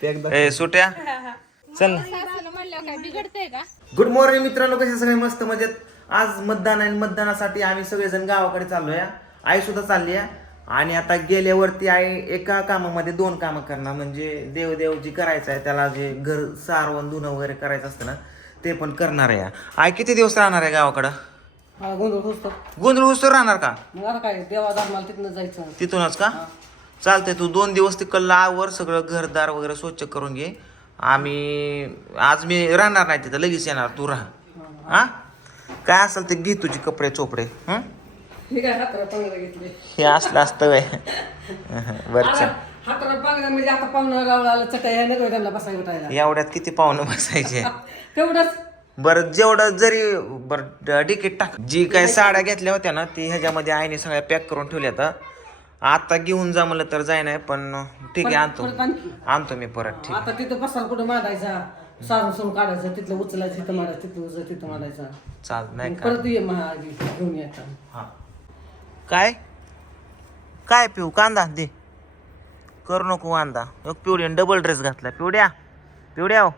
ए सुट्या? चल ना. गुड मॉर्निंग मित्रांनो कसे सगळे मस्त मजेत? आज मतदान आहे मतदानासाठी आम्ही सगळेजण गावाकडे चाललोय. आई सुद्धा चालली आहे. आणि आता गेल्यावरती आई एका कामामध्ये दोन कामं करणार. म्हणजे देवदेव जी करायचं आहे त्याला जे घर सारवण धुणं वगैरे करायचं असतं ना ते पण करणार आहे आई किती दिवस राहणार आहे गावाकडं? हा गोंधळ होतो. गोंधळ राहणार का? मग आता काय देवा धर्माला तिथनं जायचं. तिथूनच का? चालतंय तू दोन दिवस तिकडलं आवर सगळं घरदार वगैरे स्वच्छ करून घे. आम्ही आज मी राहणार नाही तिथं लगेच येणार तू राहा. हा? काय असेल ते घे तुझे कपडे चोपडे हं? हे असलं असतं वय. बरं चल. हाताला पांगडा म्हणजे आता पाहुणा रावळाला चटा या नको त्यांना बसायला उठायला. एवढ्यात किती पाहुणे बसायचे? तेवढंच बरं जेवढं जरी बरं तिकीट टाक. जी काय साड्या घेतल्या होत्या ना ती ह्याच्यामध्ये आईने सगळ्या पॅक करून ठेवल्या आता आता घेऊन जा म्हणलं तर जाय नाही पण ठीक आहे आणतो. परत आणखी. आणतो मी परत ठीक. आता तिथं बसायला कुठं मांडायचा? सारून सोन काढायचं तिथलं उचलायचं तिथं मारायचं तिथं उचल तिथं मारायचं चाल नाही का? परत ये महागी घेऊन यायचा हा. काय? काय पिऊ? कांदा दे. करू नको वांदा. एक पिवड्याने डबल ड्रेस घातला. पिवड्या पिवड्या हो.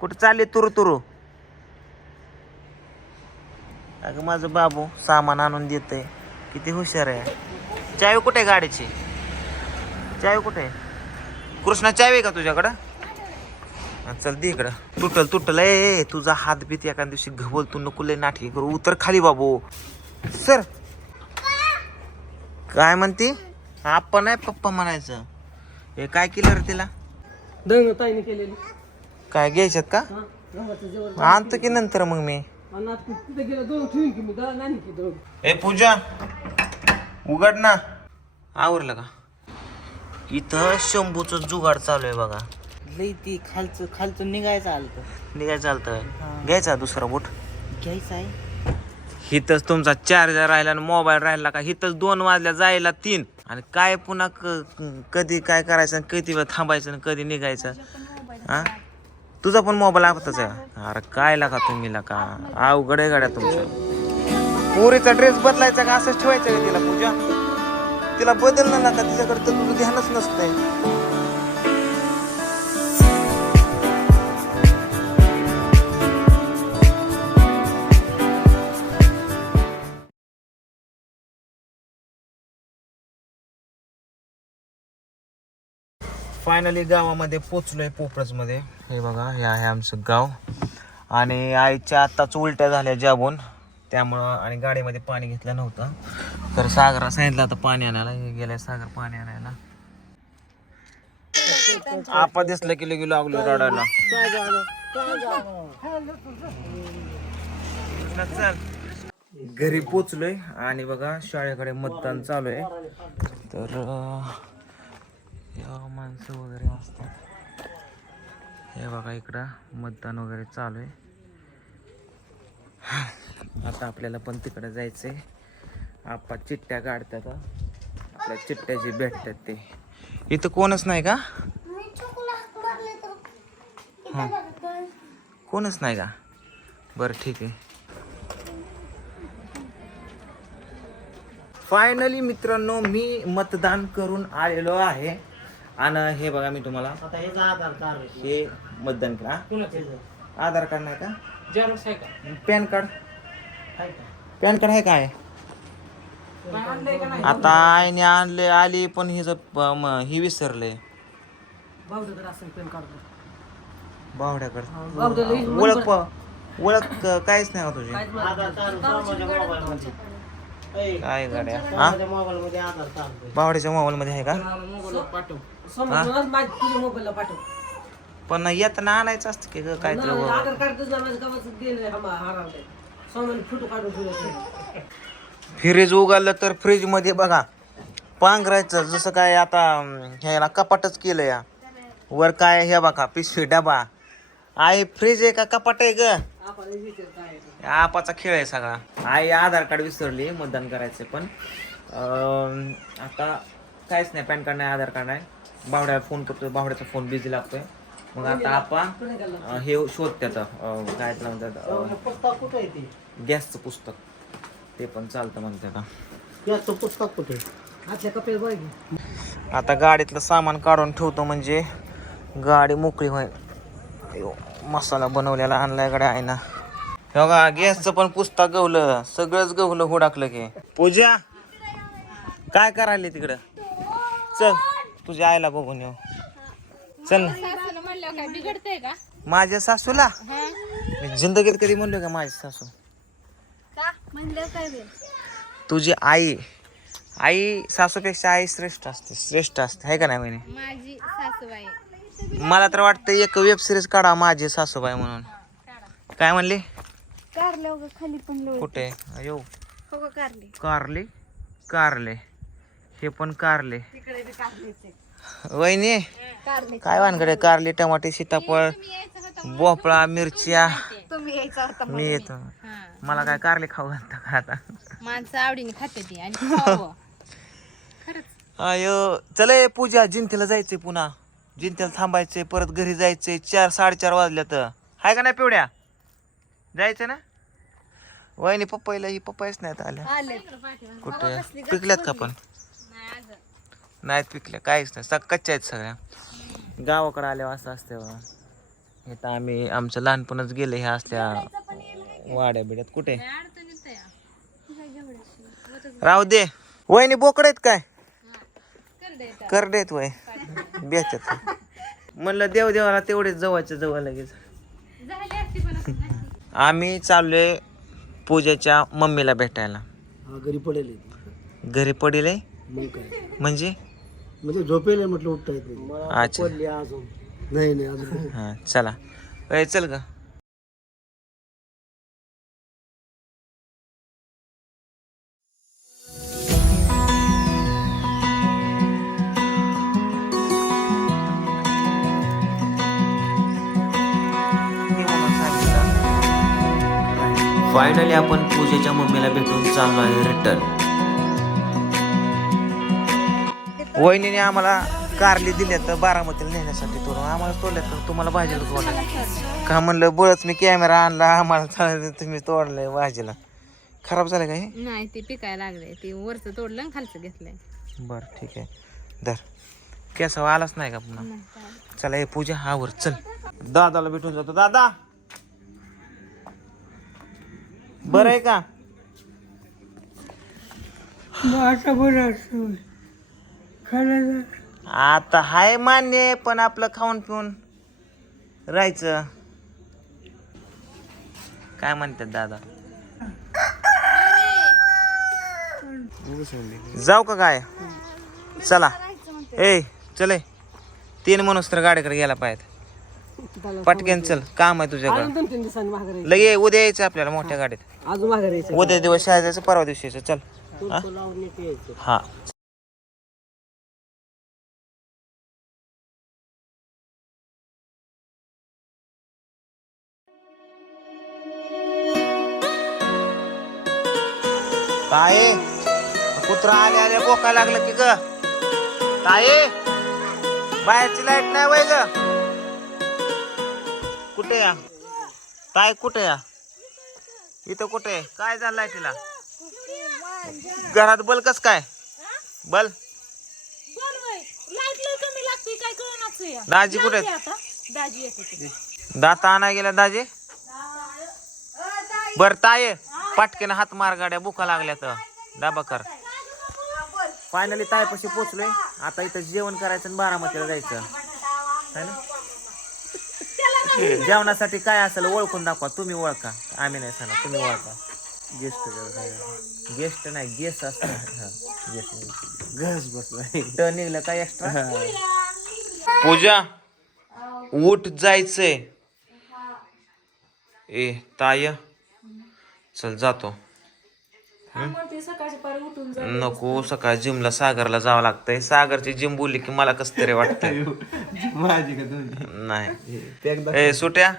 कुठं चालले तुरु तुरु? अगं माझं बाबू सामान आणून देतंय. किती हुशार आहे. चावी कुठे आहे गाडीची? चावी कुठे आहे? कृष्णा चावी आहे का तुझ्याकडं? चल दे इकडं. तुटल तुटल. ए तुझा हात बीत एका दिवशी घबल तू नको लय नाटकी करू. उतर खाली बाबू. सर. काय म्हणते? आपण नाही पप्पा म्हणायचं. हे काय केलं रे तिला? ताईने केलेली. काय घ्यायच्यात का? आणतो की नंतर मग मी. ए पूजा. उघड ना. आवरलं का? इथं शंभूचं जुगाड चालू आहे बघा. लई ती खालचं खालचं निघायचं आलं तर निघाय चालतं घ्यायचा दुसरा बोट? घ्यायचं आहे. हिथंच तुमचा चार्जर राहिला आणि मोबाईल राहिला का? हिथंच दोन वाजल्या जायला तीन. आणि काय पुन्हा क- कधी काय करायचं आणि कधी वेळ थांबायचं आणि कधी निघायचं? हा? तुझा पण मोबाईल आपताच आहे अरे काय लागा तुम्ही का अवघड आहे गाड्या तुमच्या. पोरीचा ड्रेस बदलायचा का? असंच ठेवायचं का तिला पूजा? तिला बदलणं नका तिच्याकडे तर तुझं ध्यानच नसतंय? फायनली गावामध्ये पोचलोय पोपरजमध्ये. हे बघा हे आहे आमचं गाव. आणि आईच्या आत्ताच उलट्या झाल्या जाबून त्यामुळं आणि गाडीमध्ये पाणी घेतलं नव्हतं. तर सागरा सांगितलं आता पाणी आणायला. हे गेले सागर पाणी आणायला. आपा दिसलं की लगेच लागलो रडायला. घरी पोचलोय आणि बघा शाळेकडे मतदान चालू आहे तर या माणसं वगैरे असतात. हे बघा इकडं मतदान वगैरे चालू आहे आता आपल्याला पण तिकडं जायचंय. आपा चिठ्ठ्या काढतात. आपल्या चिठ्ठ्या जे भेटतात ते. इथं कोणच नाही का? हां. कोणच नाही का? बरं ठीक आहे. फायनली मित्रांनो मी मतदान करून आलेलो आहे. आणि हे बघा मी तुम्हाला. हे मतदान करा. आधार कार्ड नाही का? Pan card. पॅन कार्ड आहे काय? आता आईने आणले आली पण हिच ही विसरले. बावड्याकडे. ओळख प- ओळख काहीच नाही का तुझी. काय गाड्या हा? बावड्याच्या मोबाईल मध्ये आहे का? पण येताना आणायचं असतं की काय काहीतरी फोटो काढून ठेवले फ्रीज उघडलं तर फ्रीजमध्ये बघा पांघरायचं जसं काय आता ह्याला कपाटच केलं या वर काय हे बघा पिशवी डबा. आई फ्रीज आहे का? कपाट आहे ग. आपाचा खेळ आहे सगळा. आई आधार कार्ड विसरली मतदान करायचं पण. आता काहीच नाही पॅन कार्ड नाही आधार कार्ड नाही. बावड्याला फोन करतोय बावड्याचा फोन बिझी लागतोय. मग आता आपण अं, हे शोध त्याचं अं, काय त्याला म्हणतात अं, पुस्तक कुठे आहे ते? गॅसचं पुस्तक. ते पण चालतं म्हणते का याचं पुस्तक कुठे? आजच्या कपेल बघ. आता गाडीतलं सामान काढून ठेवतो म्हणजे गाडी मोकळी होय अयो, मसाला बनवलेला आणलायकडे आहे ना हे बघा गॅसचं पण पुस्तक गवलं सगळंच गवलं हुडाकलं की. पूजा काय करायला तिकडं? चल तुझ्या आईला बघून येऊ. चल. ना सासूला म्हणल्यावर काय बिघडतंय का? माझ्या सासूला? हा. मी जिंदगीत कधी म्हणलो का माझी सासू? का? म्हणलं काय बे? तुझी आई आई सासूपेक्षा आई श्रेष्ठ असते श्रेष्ठ असते आहे का नाही म्हणे माझी सासूबाई. मला तर वाटतं एक वेब सिरीज काढा माझी सासूबाई म्हणून. काय म्हणली? कारले वगैरे खाली पण लोळ कुठे? अयो. हो का कारले. कारले? कारले. हे पण कारले. वहिनी काय वानकडे कारले टमाटे सीताफळ भोपळा मिरच्या. तुम्ही यायचा होता मी येतो. मला काय कारले खाऊ घालता का आता? माणसं आवडीने खाते ती आणि खावं. खरंच. अयो चले पूजा जिंतीला जायचंय पुन्हा. जिंतीला थांबायचंय परत घरी जायचंय चार साडेचार वाजल्यात. हाय का नाही पिवड्या? जायचं ना? वहिनी पप्पाईला ही पप्पाईच नाहीत आल्या. आले कुठे? पिकल्यात का पण? नाहीत पिकल्या काहीच नाही. सग कच्च्या आहेत सगळ्या. गावाकडे आल्यावर असं असते बघा. इथं आम्ही आमचं लहानपणच गेले ह्या असल्या वाड्या बिड्यात. कुठे? राहू दे. वहिनी बोकड आहेत काय? कर दे करडे आहेत वय. बेचत म्हणलं देव देवाला तेवढेच जवळच्या जवळ लगेच. आम्ही चाललोय पूजेच्या मम्मीला भेटायला. हा घरी पडेल. घरी पडील? म्हणजे? म्हणजे झोपेल आहे म्हटलं उठता येत नाही. अच्छा. अजून. नाही नाही अजून हा चला. ए चल ग. फायनली आपण पूजेच्या मम्मीला भेटून चाललो आहे रिटर्न वहिनीने आम्हाला कारली दिल्या तर बारामतीला नेण्यासाठी तो आम्हाला तोडल्या तर तुम्हाला भाजीला तोडलं का म्हणलं बळच मी कॅमेरा आणला आम्हाला चालेल तुम्ही तोडलंय भाजीला. खराब झालं का हे? नाही ते पिकायला लागले ते वरचं तोडलं आणि खालचं घेतलंय. बरं ठीक आहे. धर. केसावा आलाच नाही का पुन्हा? चला हे पूजा आवर चल. दादाला भेटून जातो. दादा! बरं आहे का? आता बरं असतो खायला आता हाय मान्य पण आपलं खाऊन पिऊन राहायचं. काय म्हणतात दादा? जाऊ का काय? चला. ए चले तीन माणूस तर गाडीकडे गेला पाहिजे पटकन चल काम आहे तुझ्याकडे. लगे उद्या यायचं आपल्याला मोठ्या गाडीत. उद्या दिवस शाळेत जायचं परवा दिवशी यायचं. चल. हा? तो काय कुत्रा आले आले बोका लागलं की ग? ताई बाहेरची लाइट नाही वय ग? कुठे या? ताई कुठे या? इथं कुठे? काय झालं लाईटीला? घरात बल कस काय? बल? दाजी कुठे दाता आणा गेला दाजी? बर ताये पटकेन हात मार गाड्या बुका लागल्या तर डाबा कर. फायनली तायपाशी पोचलोय. आता इथं जेवण करायचं आणि बारामतीला जायचं. है ना? जेवणासाठी काय असेल ओळखून दाखवा. तुम्ही ओळखा. आम्ही नाही सांगा तुम्ही ओळखा. गेस्ट गेस्ट नाही गेस्ट असत गेस्ट घस बसला निघलं काय एक्स्ट्रा पूजा उठ जायचंय. ए ताय. चल जातो. नको सकाळी जिमला सागरला जावं लागतंय. सागरची जिम बोलली की मला कस तरी वाटतंय. नाही. ए सुट्या?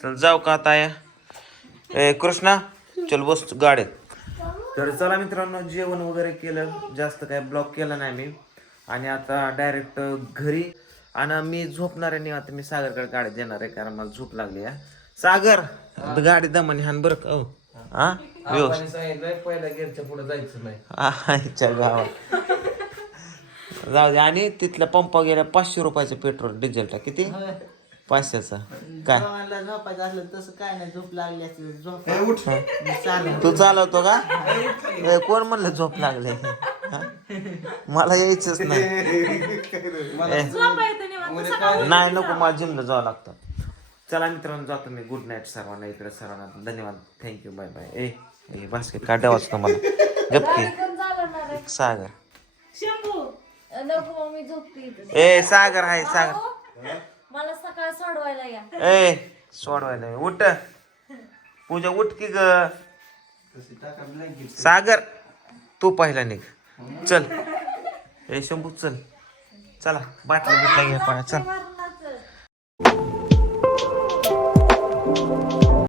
चल जाऊ का ताया ए कृष्णा चल बस गाडीत. तर चला मित्रांनो जेवण वगैरे केलं. जास्त काय ब्लॉक केला नाही मी. आणि आता डायरेक्ट घरी. आणि मी झोपणार आहे नाही आता मी सागरकडे गाडी देणार आहे कारण मला झोप लागली आहे. सागर! गाडी दमाने हान बरं का हो. हा व्यवस्थित सांगितलंय पहिल्या गेरच्या पुढे जायचं नाही. आईच्या गावात. जाऊ दे आणि तिथल्या पंपा गेल्या पाचशे रुपयाचं पेट्रोल डिझेलचा किती? पाचशेचा. काय? झोपायचं असलं तसं काय नाही झोप लागली झोप. चाललो. तू चालवतो का? ए, कोण म्हणलं झोप लागले? मला यायचंच नाही. ए, नाही नको मला जिमला जावं लागतं. चला मित्रांनो जातो मी. गुड नाईट सर्वांना इकडे सर्वांना. धन्यवाद. थँक्यू बाय बाय ए ए बास्केट काढा वाचतो मला गप्पी सागर. नको मी झोपते इथं. ए सागर आहे सागर. मला सकाळ सोडवायला या. ए सोडवायला ये. उठ. पूजा उठ की ग. सागर तू पहिला निघ. चल. ए शंभू चल. चला बाटला बिटला घ्या पाया चल.